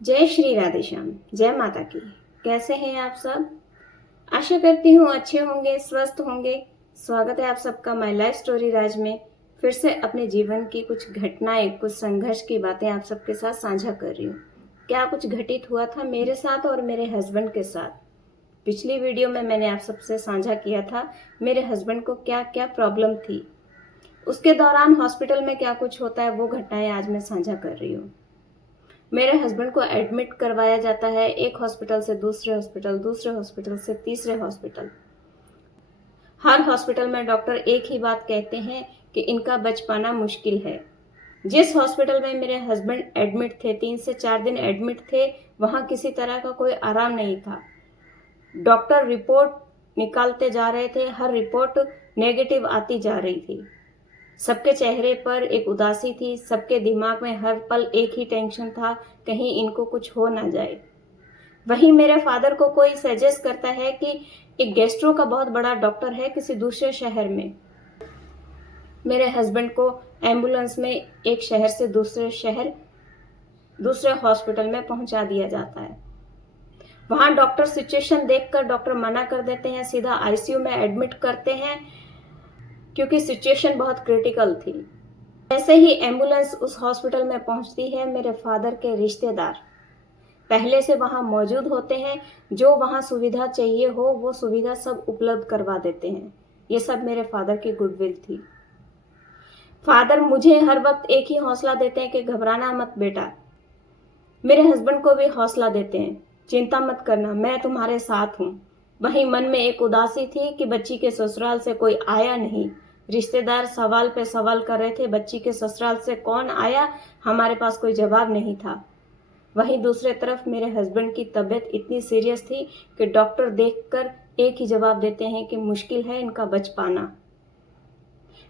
जय श्री राधे श्याम, जय माता की। कैसे हैं आप सब? आशा करती हूँ अच्छे होंगे, स्वस्थ होंगे। स्वागत है आप सबका माय लाइफ स्टोरी राज में। फिर से अपने जीवन की कुछ घटनाएं, कुछ संघर्ष की बातें आप सबके साथ साझा कर रही हूँ। क्या कुछ घटित हुआ था मेरे साथ और मेरे हस्बैंड के साथ। पिछली वीडियो में मैंने आप सबसे साझा किया था मेरे हस्बैंड को क्या क्या प्रॉब्लम थी। उसके दौरान हॉस्पिटल में क्या कुछ होता है, वो घटनाएं आज मैं साझा कर रही हूँ। मेरे हस्बैंड को एडमिट करवाया जाता है एक हॉस्पिटल से दूसरे हॉस्पिटल, दूसरे हॉस्पिटल से तीसरे हॉस्पिटल। हर हॉस्पिटल में डॉक्टर एक ही बात कहते हैं कि इनका बच पाना मुश्किल है। जिस हॉस्पिटल में मेरे हस्बैंड एडमिट थे, 3 से 4 दिन एडमिट थे, वहां किसी तरह का कोई आराम नहीं था। डॉक्टर रिपोर्ट निकालते जा रहे थे, हर रिपोर्ट नेगेटिव आती जा रही थी। सबके चेहरे पर एक उदासी थी, सबके दिमाग में हर पल एक ही टेंशन था, कहीं इनको कुछ हो ना जाए। वहीं मेरे फादर को कोई सजेस्ट करता है कि एक गैस्ट्रो का बहुत बड़ा डॉक्टर है किसी दूसरे शहर में। मेरे हस्बैंड को एम्बुलेंस में एक शहर से दूसरे शहर, दूसरे हॉस्पिटल में पहुंचा दिया जाता है। वहां डॉक्टर सिचुएशन देखकर डॉक्टर मना कर देते हैं, सीधा आईसीयू में एडमिट करते हैं क्योंकि सिचुएशन बहुत क्रिटिकल थी। जैसे ही एम्बुलेंस उस हॉस्पिटल में पहुंचती है, मेरे फादर के रिश्तेदार पहले से वहां मौजूद होते हैं। जो वहां सुविधा चाहिए हो वो सुविधा सब उपलब्ध करवा देते हैं। ये सब मेरे फादर की गुडविल थी। फादर मुझे हर वक्त एक ही हौसला देते हैं कि घबराना मत बेटा। मेरे हस्बैंड को भी हौसला देते हैं, चिंता मत करना, मैं तुम्हारे साथ हूँ। वहीं मन में एक उदासी थी कि बच्ची के ससुराल से कोई आया नहीं। रिश्तेदार सवाल पे सवाल कर रहे थे, बच्ची के ससुराल से कौन आया, हमारे पास कोई जवाब नहीं था। वहीं दूसरे तरफ मेरे हस्बैंड की तबीयत इतनी सीरियस थी कि डॉक्टर देखकर एक ही जवाब देते हैं कि मुश्किल है इनका बच पाना।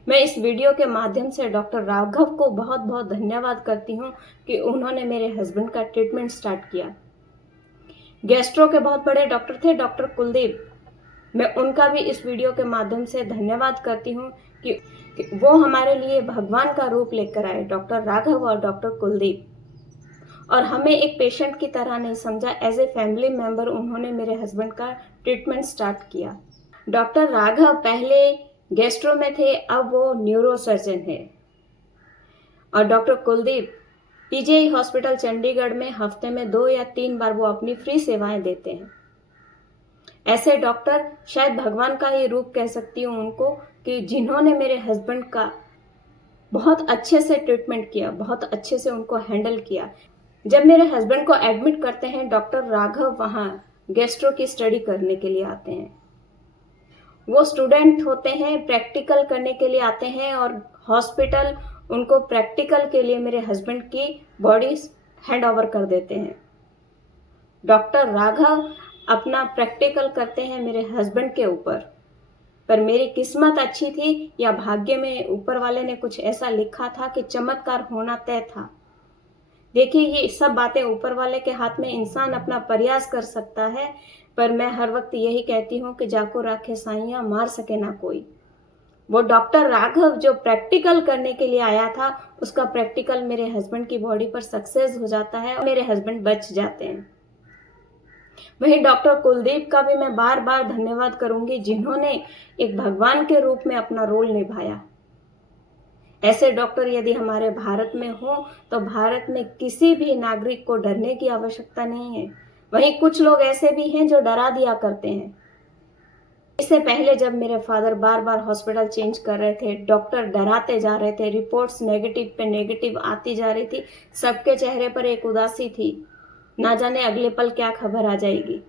मैं इस वीडियो के माध्यम से डॉक्टर राघव को बहुत बहुत धन्यवाद करती हूँ कि उन्होंने मेरे हस्बैंड का ट्रीटमेंट स्टार्ट किया। गैस्ट्रो के बहुत बड़े डॉक्टर थे, डॉक्टर कुलदीप। मैं उनका भी इस वीडियो के माध्यम से धन्यवाद करती हूँ कि वो हमारे लिए भगवान का रूप लेकर आए, डॉक्टर राघव और डॉक्टर कुलदीप। और हमें एक पेशेंट की तरह नहीं समझा, एज ए फैमिली मेंबर उन्होंने मेरे हस्बैंड का ट्रीटमेंट स्टार्ट किया। डॉक्टर राघव पहले गैस्ट्रो में थे, अब वो न्यूरो सर्जन है। और doctor Kuldeep PGI hospital Chandigarh में हफ्ते में 2 या 3 बार वो अपनी फ्री सेवाएं देते हैं। ऐसे डॉक्टर शायद भगवान का ही रूप कह सकती हूँ उनको, कि जिन्होंने मेरे हस्बैंड का बहुत अच्छे से ट्रीटमेंट किया, बहुत अच्छे से उनको हैंडल किया। जब मेरे हस्बैंड को एडमिट करते हैं, डॉक्टर राघव वहाँ गैस्ट्रो की स्टडी करने के लिए आते हैं। वो स्टूडेंट होते हैं, प्रैक्टिकल करने के लिए आते हैं और हॉस्पिटल उनको प्रैक्टिकल के लिए मेरे हस्बैंड की बॉडी हैंड ओवर कर देते हैं। डॉक्टर राघव अपना प्रैक्टिकल करते हैं मेरे हस्बैंड के ऊपर। पर मेरी किस्मत अच्छी थी या भाग्य में ऊपर वाले ने कुछ ऐसा लिखा था कि चमत्कार होना तय था। देखिए, ये सब बातें ऊपर वाले के हाथ में, इंसान अपना प्रयास कर सकता है, पर मैं हर वक्त यही कहती हूँ कि जाको राखे साइया, मार सके ना कोई। वो डॉक्टर राघव जो प्रैक्टिकल करने के लिए आया था, उसका प्रैक्टिकल मेरे हस्बैंड की बॉडी पर सक्सेस हो जाता है और मेरे हस्बैंड बच जाते हैं। वहीं डॉक्टर कुलदीप का भी मैं बार बार धन्यवाद करूंगी, जिन्होंने एक भगवान के रूप में अपना रोल निभाया। ऐसे डॉक्टर यदि हमारे भारत में हो तो भारत में किसी भी नागरिक को डरने की आवश्यकता नहीं है। वहीं कुछ लोग ऐसे भी हैं जो डरा दिया करते हैं। इससे पहले जब मेरे फादर बार बार हॉस्पिटल चेंज कर रहे थे, डॉक्टर डराते जा रहे थे, रिपोर्ट्स नेगेटिव पे नेगेटिव आती जा रही थी, सबके चेहरे पर एक उदासी थी, ना जाने अगले पल क्या खबर आ जाएगी।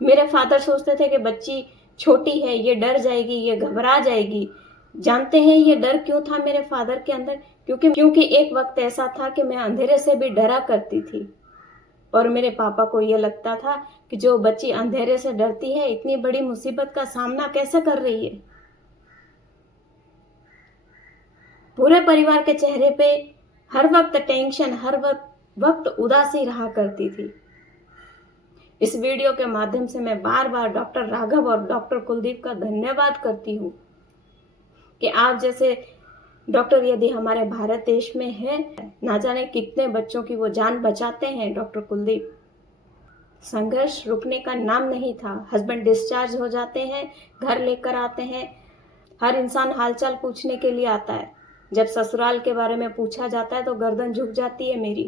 मेरे फादर सोचते थे कि बच्ची छोटी है, ये डर जाएगी, ये घबरा जाएगी। जानते हैं ये डर क्यों था मेरे फादर के अंदर? क्योंकि एक वक्त ऐसा था कि मैं अंधेरे से भी डरा करती थी और मेरे पापा को ये लगता था कि जो बच्ची अंधेरे से डरती है, इतनी बड़ी मुसीबत का सामना कैसे कर रही है। पूरे परिवार के चेहरे पे हर वक्त टेंशन, हर वक्त उदासी रहा करती थी। इस वीडियो के माध्यम से मैं बार बार डॉक्टर राघव और डॉक्टर कुलदीप का धन्यवाद करती हूँ कि आप जैसे डॉक्टर यदि हमारे भारत देश में है, ना जाने कितने बच्चों की वो जान बचाते हैं डॉक्टर कुलदीप। संघर्ष रुकने का नाम नहीं था। हस्बैंड डिस्चार्ज हो जाते हैं, घर लेकर आते हैं। हर इंसान हालचाल पूछने के लिए आता है। जब ससुराल के बारे में पूछा जाता है तो गर्दन झुक जाती है मेरी।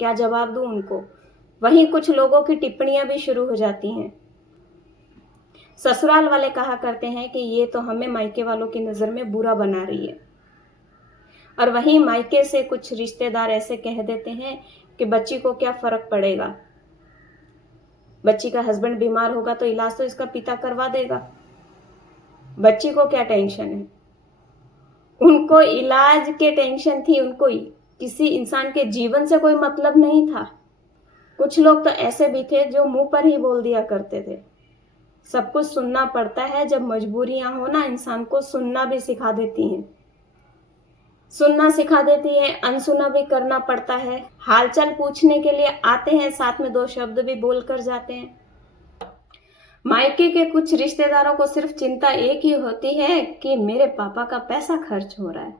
क्या जवाब दूं उनको? वहीं कुछ लोगों की टिप्पणियां भी शुरू हो जाती हैं। ससुराल वाले कहा करते हैं कि ये तो हमें मायके वालों की नज़र में बुरा बना रही है, और वहीं मायके से कुछ रिश्तेदार ऐसे कह देते हैं कि बच्ची को क्या फर्क पड़ेगा, बच्ची का हस्बैंड बीमार होगा तो इलाज तो इसका पिता करवा देगा, बच्ची को क्या टेंशन है। उनको इलाज के टेंशन थी, उनको किसी इंसान के जीवन से कोई मतलब नहीं था। कुछ लोग तो ऐसे भी थे जो मुंह पर ही बोल दिया करते थे। सब कुछ सुनना पड़ता है। जब मजबूरियां हो ना, इंसान को सुनना भी सिखा देती हैं, सुनना सिखा देती है, अनसुना भी करना पड़ता है। हालचाल पूछने के लिए आते हैं, साथ में दो शब्द भी बोल कर जाते हैं। मायके के कुछ रिश्तेदारों को सिर्फ चिंता एक ही होती है कि मेरे पापा का पैसा खर्च हो रहा है,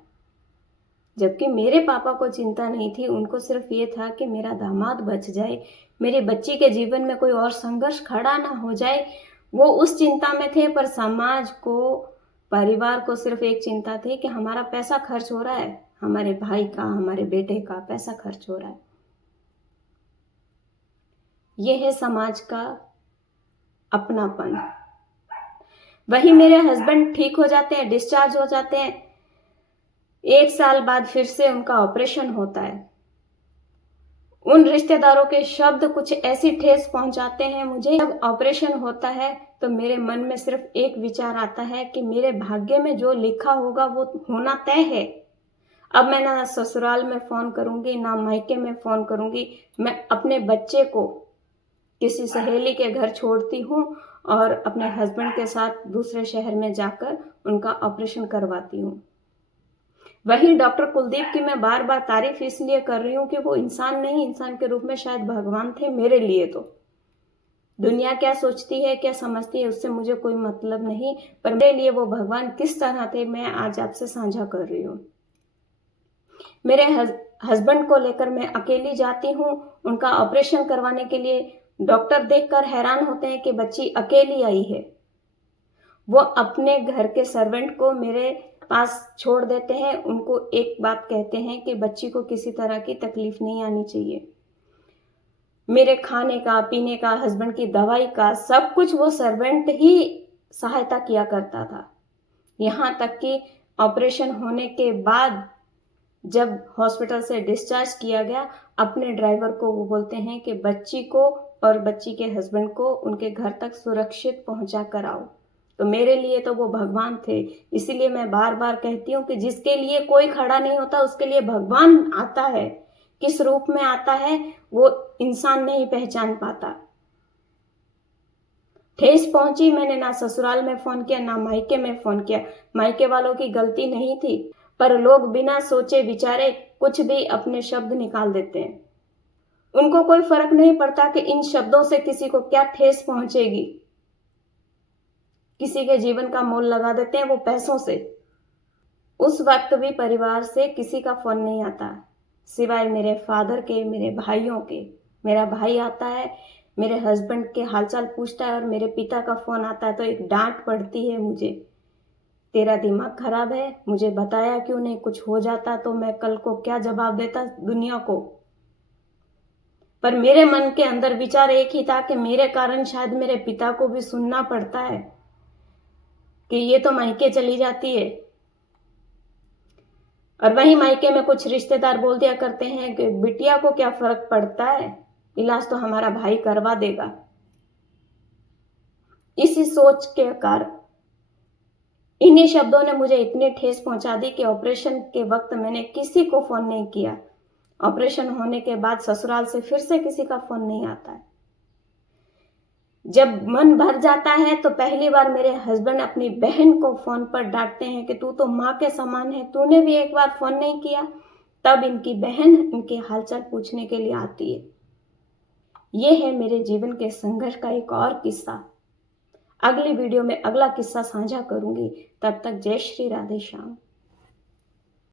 जबकि मेरे पापा को चिंता नहीं थी। उनको सिर्फ ये था कि मेरा दामाद बच जाए, मेरी बच्ची के जीवन में कोई और संघर्ष खड़ा ना हो जाए। वो उस चिंता में थे, पर समाज को, परिवार को सिर्फ एक चिंता थी कि हमारा पैसा खर्च हो रहा है, हमारे भाई का, हमारे बेटे का पैसा खर्च हो रहा है। ये है समाज का अपनापन। वही मेरे हस्बैंड ठीक हो जाते हैं, डिस्चार्ज हो जाते हैं। 1 साल बाद फिर से उनका ऑपरेशन होता है। उन रिश्तेदारों के शब्द कुछ ऐसी ठेस पहुंचाते हैं मुझे। जब ऑपरेशन होता है तो मेरे मन में सिर्फ एक विचार आता है कि मेरे भाग्य में जो लिखा होगा वो होना तय है। अब मैं ना ससुराल में फोन करूंगी, ना मायके में फोन करूंगी। मैं अपने बच्चे को किसी सहेली के घर छोड़ती हूँ और अपने हस्बैंड के साथ दूसरे शहर में जाकर उनका ऑपरेशन करवाती हूँ। वही डॉक्टर कुलदीप की मैं बार बार तारीफ इसलिए कर रही हूँ कि वो इंसान नहीं, इंसान के रूप में शायद भगवान थे मेरे लिए। तो दुनिया क्या सोचती है, क्या समझती है, उससे मुझे कोई मतलब नहीं, पर मेरे लिए वो भगवान किस तरह थे मैं आज आपसे साझा कर रही हूँ। मेरे हस्बैंड को लेकर मैं अकेली जाती हूँ उनका ऑपरेशन करवाने के लिए। डॉक्टर देखकर हैरान होते हैं कि बच्ची अकेली आई है। वो अपने घर के सर्वेंट को मेरे पास छोड़ देते हैं। उनको एक बात कहते हैं कि बच्ची को किसी तरह की तकलीफ नहीं आनी चाहिए। मेरे खाने का, पीने का, हस्बैंड की दवाई का, सब कुछ वो सर्वेंट ही सहायता किया करता था। यहाँ तक कि ऑपरेशन होने के बाद जब हॉस्पिटल से डिस्चार्ज किया गया, अपने ड्राइवर को वो बोलते हैं कि बच्ची को और बच्ची के हस्बैंड को उनके घर तक सुरक्षित पहुंचा कर आओ। तो मेरे लिए तो वो भगवान थे। इसीलिए मैं बार बार कहती हूँ कि जिसके लिए कोई खड़ा नहीं होता उसके लिए भगवान आता है। किस रूप में आता है वो इंसान नहीं पहचान पाता। ठेस पहुंची, मैंने ना ससुराल में फोन किया, ना मायके में फोन किया। मायके वालों की गलती नहीं थी, पर लोग बिना सोचे विचारे कुछ भी अपने शब्द निकाल देते हैं। उनको कोई फर्क नहीं पड़ता कि इन शब्दों से किसी को क्या ठेस पहुंचेगी। किसी के जीवन का मोल लगा देते हैं वो पैसों से। उस वक्त भी परिवार से किसी का फोन नहीं आता, सिवाय मेरे फादर के, मेरे भाइयों के। मेरा भाई आता है, मेरे हस्बैंड के हालचाल पूछता है, और मेरे पिता का फोन आता है तो एक डांट पड़ती है मुझे, तेरा दिमाग खराब है, मुझे बताया क्यों नहीं, कुछ हो जाता तो मैं कल को क्या जवाब देता दुनिया को। पर मेरे मन के अंदर विचार एक ही था कि मेरे कारण शायद मेरे पिता को भी सुनना पड़ता है कि ये तो मायके चली जाती है। और वहीं मायके में कुछ रिश्तेदार बोल दिया करते हैं कि बिटिया को क्या फर्क पड़ता है, इलाज तो हमारा भाई करवा देगा। इसी सोच के कारण इन्हीं शब्दों ने मुझे इतनी ठेस पहुंचा दी कि ऑपरेशन के वक्त मैंने किसी को फोन नहीं किया। ऑपरेशन होने के बाद ससुराल से फिर से किसी का फोन नहीं आता है। जब मन भर जाता है तो पहली बार मेरे हस्बैंड अपनी बहन को फोन पर डांटते हैं कि तू तो माँ के समान है, तूने भी एक बार फोन नहीं किया। तब इनकी बहन इनके हालचाल पूछने के लिए आती है। ये है मेरे जीवन के संघर्ष का एक और किस्सा। अगली वीडियो में अगला किस्सा साझा करूंगी। तब तक जय श्री राधे श्याम।